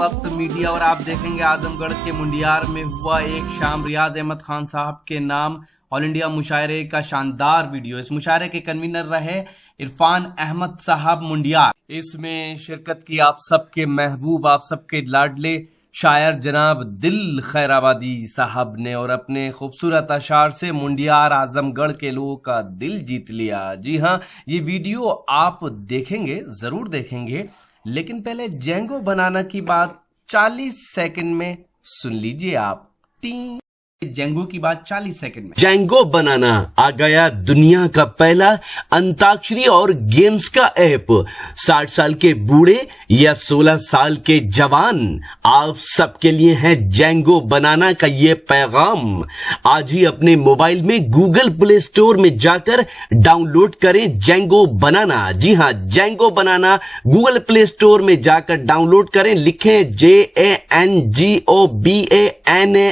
वक्त मीडिया और आप देखेंगे आजमगढ़ के मुंडियार में हुआ एक शाम रियाज अहमद खान साहब के नाम ऑल इंडिया मुशायरे का शानदार वीडियो। इस मुशायरे के कन्वीनर रहे इरफान अहमद साहब मुंडियार। इसमें शिरकत की आप सबके महबूब, आप सबके लाडले शायर जनाब दिल खैराबादी साहब ने, और अपने खूबसूरत अशार से मुंडियार आजमगढ़ के लोगों का दिल जीत लिया। जी हाँ, ये वीडियो आप देखेंगे, जरूर देखेंगे, लेकिन पहले जेंगो बनाना की बात 40 सेकंड में सुन लीजिए आप। जेंगो की बात 40 सेकंड में। जेंगो बनाना आ गया दुनिया का पहला अंताक्षरी और गेम्स का ऐप। 60 साल के बूढ़े या 16 साल के जवान, आप सबके लिए है जेंगो बनाना का ये पैगाम। आज ही अपने मोबाइल में गूगल प्ले स्टोर में जाकर डाउनलोड करें जेंगो बनाना। जी हाँ, जेंगो बनाना गूगल प्ले स्टोर में जाकर डाउनलोड करें। लिखें JANGOBANANA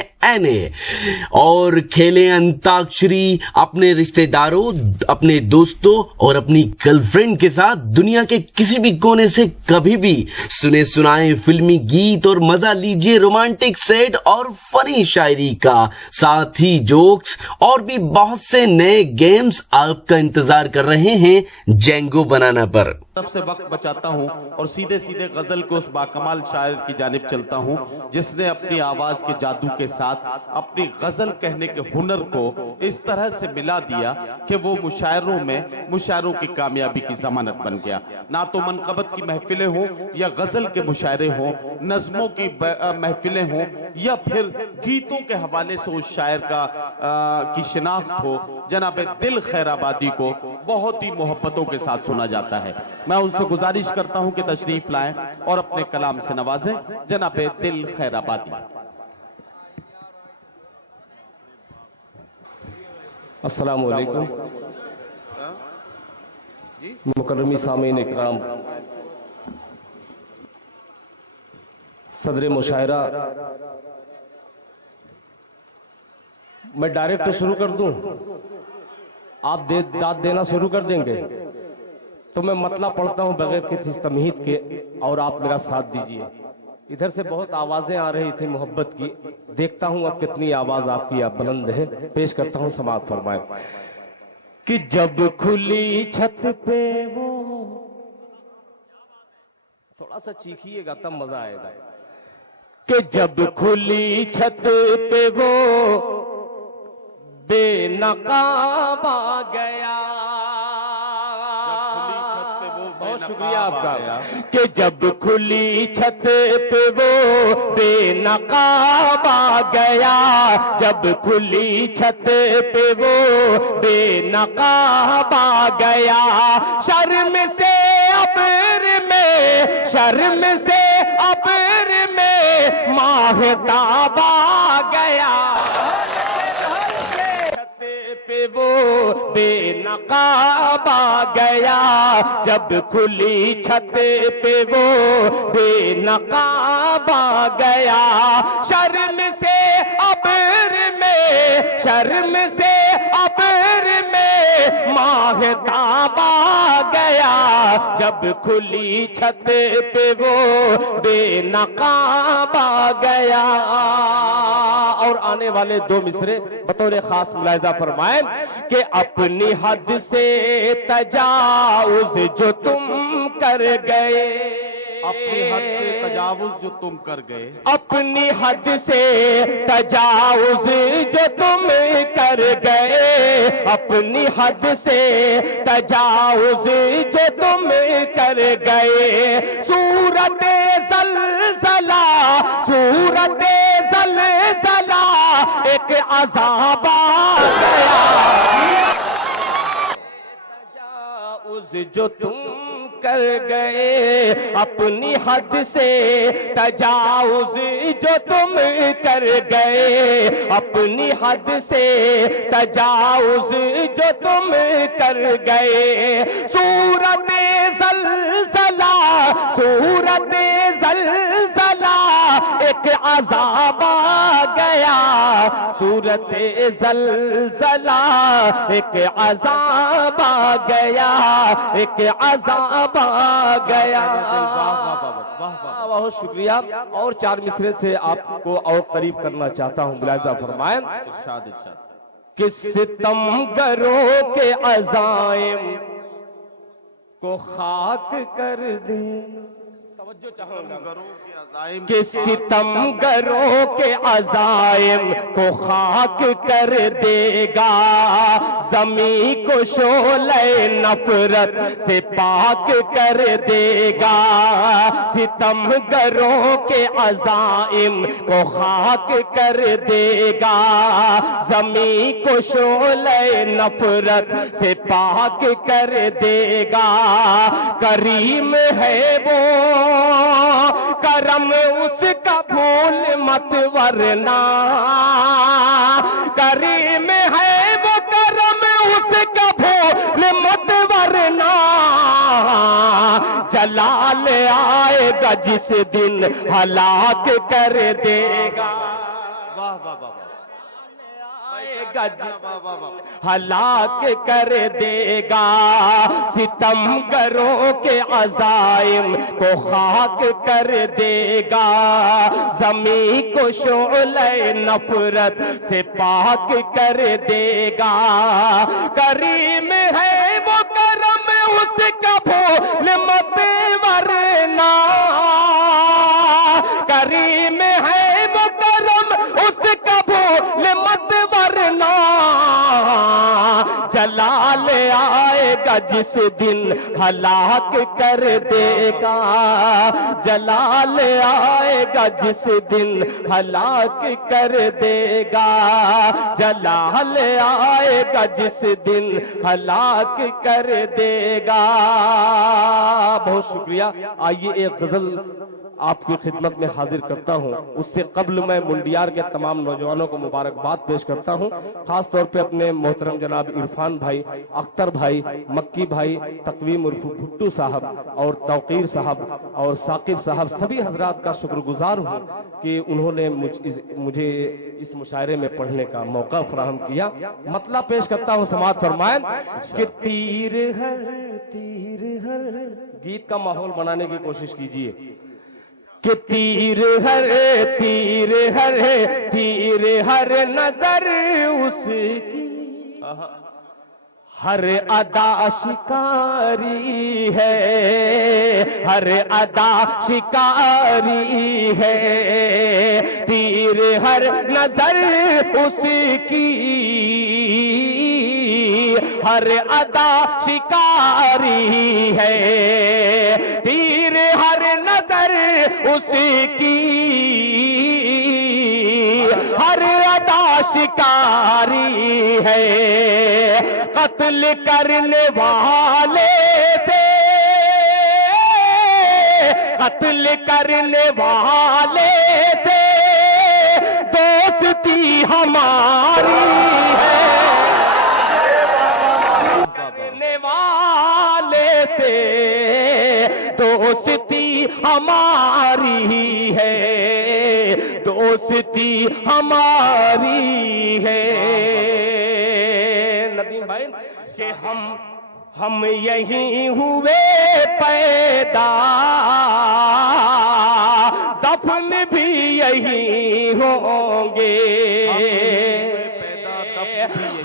और खेलें अंताक्षरी अपने रिश्तेदारों, अपने दोस्तों और अपनी गर्लफ्रेंड के साथ। दुनिया के किसी भी कोने से कभी भी सुने सुनाए फिल्मी गीत और मजा लीजिए रोमांटिक सेट और फनी शायरी का, साथ ही जोक्स और भी बहुत से नए गेम्स आपका इंतजार कर रहे हैं जेंगो बनाना पर। सबसे वक्त बचाता हूं और सीधे सीधे गजल के उस बाकमाल शायर की जानिब चलता हूं जिसने अपनी आवाज के जादू के साथ अपनी गजल कहने के हुनर को इस तरह से मिला दिया कि वो मुशायरों की कामयाबी की जमानत बन गया। ना तो मनकबत की महफिलें हों या गजल के मुशायरे हों, नज़मों की महफिलें हों या फिर गीतों के हवाले से उस शायर की शिनाख्त हो, जनाब दिल खैराबादी को बहुत ही मोहब्बतों के साथ सुना जाता है। मैं उनसे गुजारिश करता हूं कि तशरीफ लाएं और अपने कलाम से नवाजें जनाब दिल खैराबादी। अस्सलाम वालेकुम मुकर्रमी सामीन इकराम, सदर मुशायरा, मैं डायरेक्ट शुरू कर दूं, आप दाद देना शुरू कर देंगे तो मैं मतला पढ़ता हूं बगैर किसी तमहीद के और आप मेरा साथ दीजिए। इधर से बहुत आवाजें आ रही थी मोहब्बत की, देखता हूं अब कितनी आवाज आपकी आप बुलंद है। पेश करता हूं, समाअत फरमाएं कि जब खुली छत पे वो, थोड़ा सा चीखिएगा तब मजा आएगा, कि जब खुली छत पे वो बेनकाब आ गया। बहुत शुक्रिया आपका। कि जब खुली छत पे वो बेनकाब आ गया, जब खुली छत पे वो बेनकाब आ गया, शर्म से अबर में माहताब आ गया। वो बेनकाब आ गया, जब खुली छत पे वो बेनकाब आ गया, शर्म से अबर में माहताब आ गया, जब खुली छत पे वो बेनकाब आ गया। और आने वाले दो मिसरे बतौर खास मुलाहिजा फरमाएं कि अपनी हद से तजावुज जो तुम कर गए, अपनी हद से तजावुज जो तुम कर गए, अपनी हद से तजावुज जो तुम कर गए, अपनी हद से तजावुज जो तुम कर गए, सूरत ज़लज़ला एक अज़ाब आ गया, तजावुज जो तुम कर गए, अपनी हद से तजावुज जो तुम कर गए, अपनी हद से तजावुज जो तुम कर गए, सूरत ज़लज़ला एक अज़ाब आ गया, सूरत ज़लज़ला एक अज़ाब आ गया, एक अज़ाब आ गया। بہت شکریہ. اور 4 مصرے سے آپ کو اور قریب کرنا چاہتا ہوں. ملاحظہ فرمائیں کہ ستم گروں کے عزائم کو خاک کر دے. توجہ چاہوں گا کہ ستم گروں کے عزائم کو خاک کر دے گا, زمین کو شعلہ نفرت سے پاک کر دے گا. ستم گروں کے عزائم کو خاک کر دے گا, زمین کو شعلہ نفرت سے پاک کر دے گا. کریم ہے وہ کرم اس کا بھول مت ورنہ, کریم ہے وہ کرم اس کا بھول مت ورنہ. جلال آئے گا جس دن ہلاک کر دے گا. واہ واہ واہ ہلاک کر دے گا. ستم گروں کے عزائم کو خاک کر دے گا, زمین کو شعلہ نفرت سے پاک کر دے گا. کریم ہے وہ کرم اس کا بھول مت ورنہ, کریم ہے وہ کرم اس کا بھول مت ورنہ. جلال آئے گا جس دن ہلاک کر دے گا, جلال آئے گا جس دن ہلاک کر دے گا, جلال آئے گا جس دن ہلاک کر دے گا. بہت شکریہ. آئیے ایک غزل آپ کی خدمت میں حاضر کرتا ہوں. اس سے قبل میں منڈیار کے تمام نوجوانوں کو مبارکباد پیش کرتا ہوں, خاص طور پہ اپنے محترم جناب عرفان بھائی, اختر بھائی, مکی بھائی, تقویم عرف بھٹو صاحب اور توقیر صاحب اور ثاقب صاحب, سبھی حضرات کا شکر گزار ہوں کہ انہوں نے مجھے اس مشاعرے میں پڑھنے کا موقع فراہم کیا. مطلب پیش کرتا ہوں, سماعت فرمائیں کہ تیر ہر گیت کا ماحول بنانے کی کوشش کیجیے کہ تیر ہر نظر اس کی, ہر ادا شکاری ہے, ہر ادا شکاری ہے. تیر ہر نظر اس کی, ہر ادا شکاری ہے. تیر ہر نظر اس کی, ہر ادا شکاری ہے. قتل کرنے والے سے, قتل کرنے والے سے دوستی ہماری ہے. کرنے والے سے دوستی ہماری ہے, دوستی ہماری ہے. ندیم بھائی کہ ہم یہی ہوئے پیدا, دفن بھی یہی ہوں گے.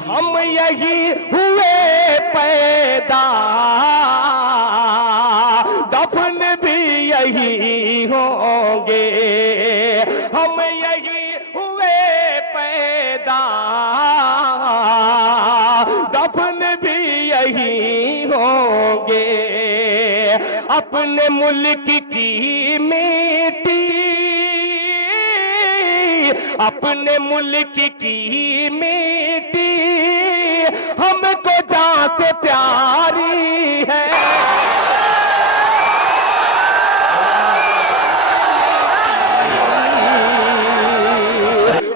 ہم یہی ہوئے پیدا, دفن بھی یہی ہوں گے. ہم یہی ہوئے پیدا, دفن بھی یہی ہوں گے. اپنے ملک کی مٹی, اپنے ملک کی مٹی ہم کو جان سے پیاری ہے.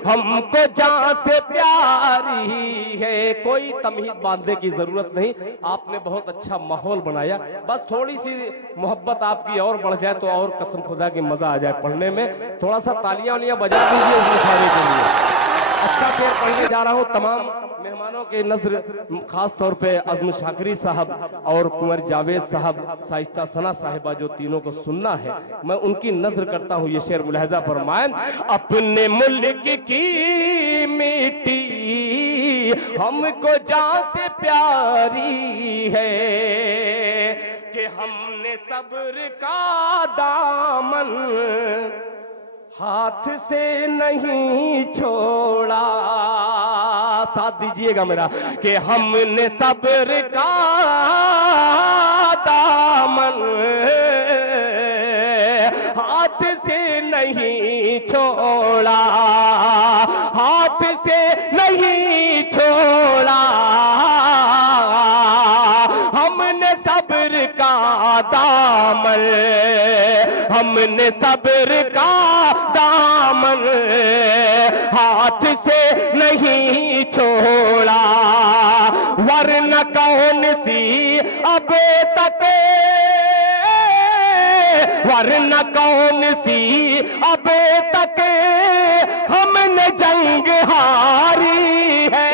ہم کو جان سے پیاری ہے. کوئی تمہید باندھنے کی ضرورت نہیں, آپ نے بہت اچھا ماحول بنایا. بس تھوڑی سی محبت آپ کی اور بڑھ جائے تو اور قسم خدا کی مزہ آ جائے پڑھنے میں. تھوڑا سا تالیاں بجا دیجیے اس مشاعرے کے لیے. अच्छा शेर पढ़ने जा रहा हूँ। तमाम मेहमानों के नजर खास तौर पे अज़म शाकिरी साहब और कुंवर जावेद साहब, साइस्ता सना साहिबा जो तीनों को सुनना है, मैं उनकी नजर करता हूँ। ये शेर मुलाहिजा फरमाएं। अपने मुल्क की मिट्टी हमको जान से प्यारी है कि हमने सब्र का दामन हाथ से नहीं छोड़ा। साथ दीजिएगा मेरा कि हमने सब्र का दामन हाथ से नहीं छोड़ा, हाथ से नहीं छोड़ा। हमने सब्र का दामन, हमने सब्र का दामन हाथ से नहीं छोड़ा। वरना कौन सी अब तक, वरना कौन सी अब तक हमने जंग हारी है।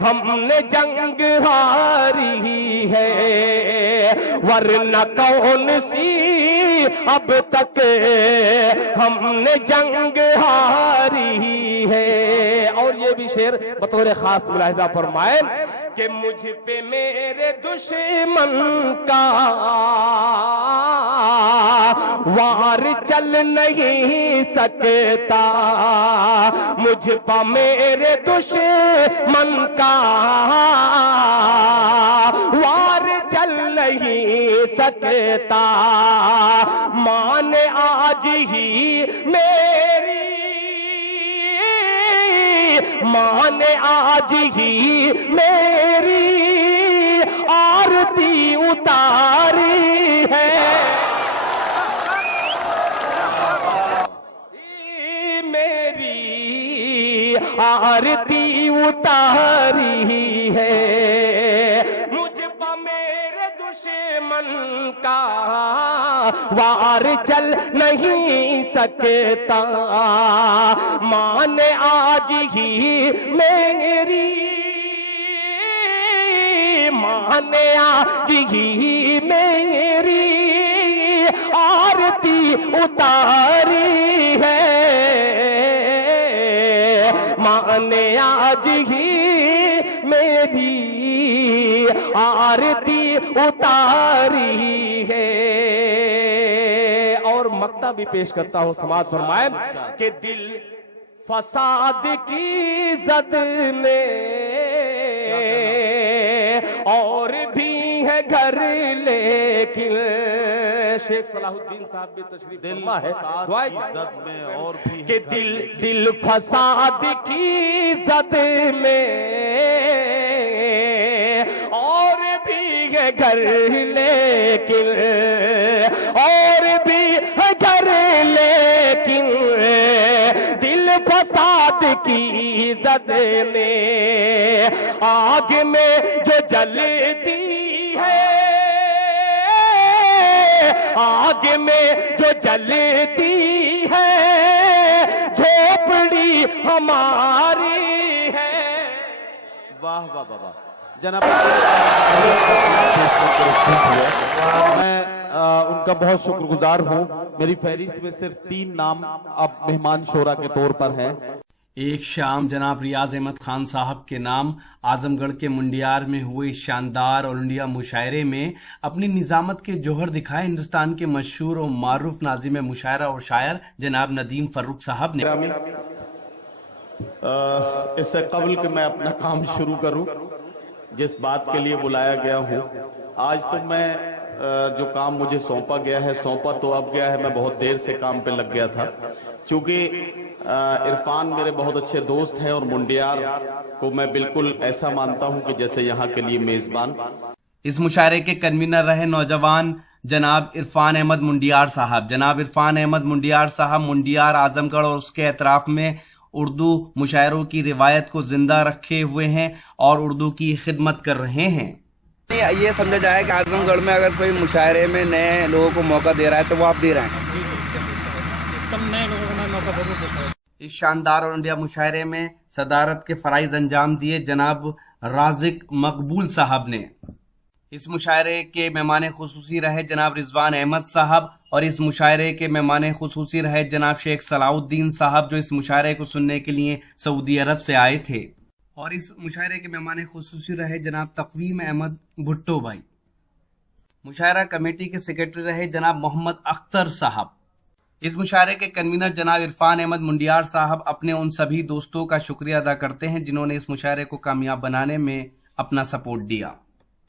हमने जंग हारी है, वरना कौन सी अब तक हमने जंग हारी है। और ये भी शेर बतौर खास मुलाहिजा फरमाए कि मुझ पे मेरे दुश्मन का वार चल नहीं सकता, मुझ पर मेरे दुश्मन का वार चल नहीं सकता। माने आज ही मेरी, माने आज ही मेरी आरती उतारी है। मेरी आरती उतारी है, मुझ पर मेरे दुश्मन का वार चल नहीं सकता। माने आज ही मेरी, माने आज ही मेरी आरती उतारी है। माने आज ही मेरी आरती उतारी है। और मक्ता भी पेश करता हूं, समाज फरमाए कि दिल फसाद की जद में और भी है घर, लेकिन शेख सलाहुद्दीन साहब भी तशरीफ फरमा है दुआ जद में और भी कि दिल फसाद की जद में और भी है घर, लेकिन और भी है घर, लेकिन दिल फसाद की जद में आग में जो जलती है, आग में जो जलती है झोपड़ी हमारी है। वाह वाह वाह वाह जनाब, मैं उनका बहुत शुक्रगुजार हूँ। मेरी फहरिस्त में सिर्फ 3 नाम अब मेहमान शोरा के तौर पर हैं। एक शाम जनाब रियाज अहमद खान साहब के नाम आजमगढ़ के मुंडियार में हुए शानदार ऑल इंडिया मुशायरे में अपनी निजामत के जौहर दिखाए हिंदुस्तान के मशहूर और मारूफ नाजिम मुशायरा और शायर जनाब नदीम फर्रुख साहब ने। इससे कबल कि मैं अपना काम शुरू करूं, जिस बात के लिए बुलाया गया हूं, आज तो मैं जो काम मुझे सौंपा गया है, सौंपा तो अब गया है, मैं बहुत देर से काम पे लग गया था। क्योंकि इरफान मेरे बहुत अच्छे दोस्त हैं और मुंडियार को मैं बिल्कुल ऐसा मानता हूं कि जैसे यहाँ के लिए मेजबान। इस मुशायरे के कन्वीनर रहे नौजवान जनाब इरफान अहमद मुंडियार साहब। जनाब इरफान अहमद मुंडियार साहब मुंडियार, आजमगढ़ और उसके अतराफ में उर्दू मुशायरों की रिवायत को जिंदा रखे हुए हैं और उर्दू की खिदमत कर रहे हैं। یہ سمجھا جائے کہ اعظم گڑھ میں اگر کوئی مشاعرے میں نئے لوگوں کو موقع دے رہا ہے تو وہ آپ دے رہے ہیں؟ تم نئے لوگوں کو میں موقع ضرور دیتا ہوں۔ اس شاندار اور انڈیا مشاعرے میں صدارت کے فرائض انجام دیے جناب رازق مقبول صاحب نے۔ اس مشاعرے کے مہمان خصوصی رہے جناب رضوان احمد صاحب، اور اس مشاعرے کے مہمان خصوصی رہے جناب شیخ صلاح الدین صاحب، جو اس مشاعرے کو سننے کے لیے سعودی عرب سے آئے تھے۔ اور اس مشاعرے کے مہمان خصوصی رہے جناب تقویم احمد بھٹو بھائی۔ مشاعرہ کمیٹی کے سیکرٹری رہے جناب محمد اختر صاحب۔ اس مشاعرے کے کنوینر جناب عرفان احمد منڈیار صاحب اپنے ان سبھی دوستوں کا شکریہ ادا کرتے ہیں جنہوں نے اس مشاعرے کو کامیاب بنانے میں اپنا سپورٹ دیا۔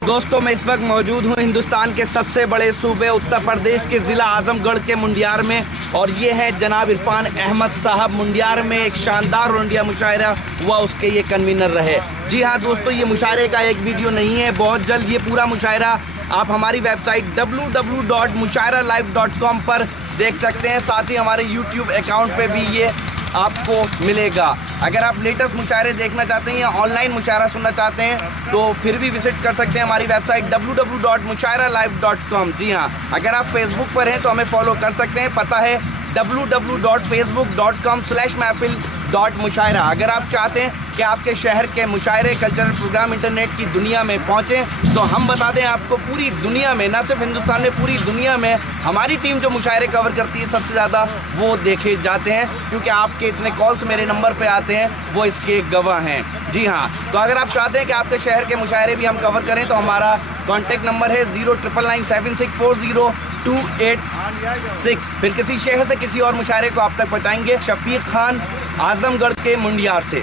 دوستوں، میں اس وقت موجود ہوں ہندوستان کے سب سے بڑے صوبے اتر پردیش کے ضلع اعظم گڑھ کے منڈیار میں، اور یہ ہے جناب عرفان احمد صاحب۔ منڈیار میں ایک شاندار اور انڈیا مشاعرہ ہوا، اس کے یہ کنوینر رہے۔ جی ہاں دوستوں، یہ مشاعرے کا ایک ویڈیو نہیں ہے، بہت جلد یہ پورا مشاعرہ آپ ہماری ویب سائٹ www.mushairalive.com پر دیکھ سکتے ہیں، ساتھ ہی ہمارے یوٹیوب اکاؤنٹ پہ بھی یہ آپ کو ملے گا۔ اگر آپ لیٹسٹ مشاعرے دیکھنا چاہتے ہیں یا آن لائن مشاعرہ سننا چاہتے ہیں تو پھر بھی وزٹ کر سکتے ہیں ہماری ویب سائٹ www.mushairalive.com۔ جی ہاں، اگر آپ فیس بک پر ہیں تو ہمیں فالو کر سکتے ہیں، پتہ ہے www.facebook.com/محفل.مشاعرہ۔ اگر آپ چاہتے ہیں کہ آپ کے شہر کے مشاعرے کلچرل پروگرام انٹرنیٹ کی دنیا میں پہنچیں تو ہم بتا دیں آپ کو، پوری دنیا میں، نہ صرف ہندوستان میں، پوری دنیا میں ہماری ٹیم جو مشاعرے کور کرتی ہے سب سے زیادہ وہ دیکھے جاتے ہیں، کیونکہ آپ کے اتنے کالز میرے نمبر پہ آتے ہیں، وہ اس کے گواہ ہیں۔ جی ہاں، تو اگر آپ چاہتے ہیں کہ آپ کے شہر کے مشاعرے بھی ہم کور کریں تو ہمارا کانٹیکٹ نمبر ہے 09997640286۔ پھر کسی شہر سے کسی اور مشاعرے کو آپ تک پہنچائیں گے۔ شفیق خان، اعظم گڑھ کے منڈیار سے۔